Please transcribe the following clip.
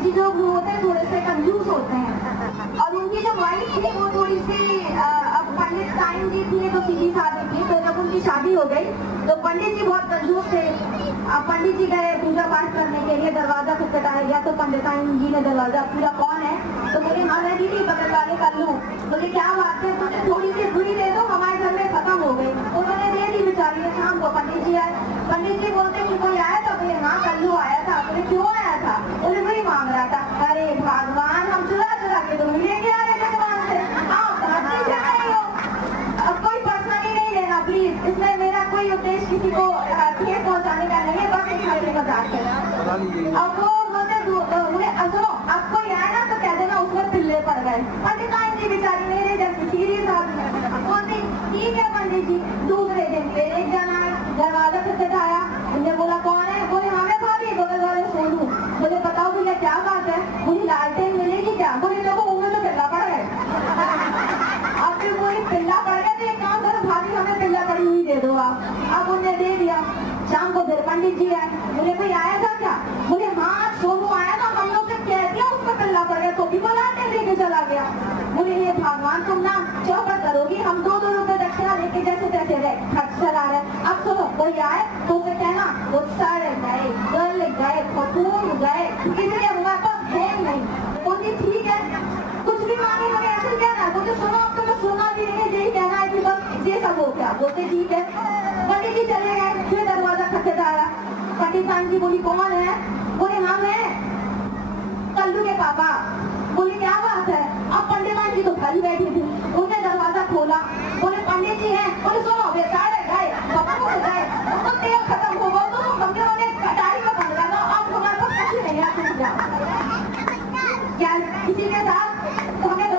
पंडित जी जो होते हैं थोड़े से कंफ्यूज होते हैं, और उनकी जो वाइफ थी वो थोड़ी सी अब पंडित टाइम जी थी तो सीधी सादी थी, तो जब उनकी शादी हो गई तो पंडित जी बहुत कंजूस थे। अब पंडित जी गए पूजा पाठ करने के लिए, दरवाजा खटखटाया गया तो पंडिताइन जी ने दरवाजा पूरा कौन है, तो बोले हाँ मैं दीदी बगल वाले कर लूँ। बोले क्या बात है, मुझे थोड़ी सी रुई दे दो, हमारे घर में खत्म हो गई। उन्होंने दे दी बेचारी ने। शाम को पंडित जी आए, पंडित जी बोलते कि कोई आया था? बोले हाँ कल्लू आया था। बोले क्यों आया था? बोले रुई मांग रहा था। अरे भगवान, हम चुरा चुरा के तो लेके आ रहे भगवान से, आप भाग जा रहे हो। अब कोई पर्सनली नहीं लेना प्लीज, इसमें मेरा कोई उद्देश्य किसी को ठेस पहुंचाने का नहीं है, बस एक खाली मजाक है। अब वो बोले सुनो, अब कोई आए ना तो कह देना उसमें पिल्ले पड़ गए। पंडिताइन जी बेचारी मेरे जैसी सीरियस आदमी बोलती ठीक है पंडित जी। दूसरे दिन फिर एक जन आया, दरवाजा खटखटाया, उन्होंने बोला कौन है? बोले हमें भाभी बगल वाले सोनू। बोले बताओ भैया क्या बात है? मुझे लालटेन मिलेगी क्या? बोले देखो उनमें तो पिल्ला पड़ गए। अब फिर बोले पिल्ला पड़ गया तो एक काम करो भाभी हमें पिल्ला पड़ी हुई दे दो आप। अब उन्हें दे दिया। शाम को फिर पंडित जी आए, बोले कोई आया था क्या? बोले हाँ सोनू आया था, हम लोग से कह दिया उसको पिल्ला पड़ गया तो भी बुलाते लेके चला गया। बोले ये भगवान तुम ना चौपट करोगी, हम 2-2 रुपए दक्षिणा लेके जैसे तैसे खर्च चला रहे। अब सुनो कोई आए तो उसे कहना वो सड़ गए, गल गए, फटूर गए, इसलिए हमारे पास है नहीं। बोलती ठीक है, कुछ भी मांगे हमें ऐसे कहना है। बोलते सुनो अब तो मैं सुना भी नहीं है, यही कहना है कि बस ये सब हो गया। बोलते ठीक है। पंडित जी चले गए, फिर दरवाजा खटखटाया। पंडिताइन जी बोली कौन है? बोले हाँ मैं कल्लू के पापा। बोले क्या बात है? अब पंडिताइन जी तो घर ही बैठी थी, उन्होंने दरवाजा खोला। बोले पंडित जी हैं? बोले सुनो बेचारे गए, पापा को गए, तो तेल खत्म हो गया तो हमने उन्हें कटाई में बंद लगा, अब हमारे पास कुछ नहीं है। क्या किसी के साथ तो हमें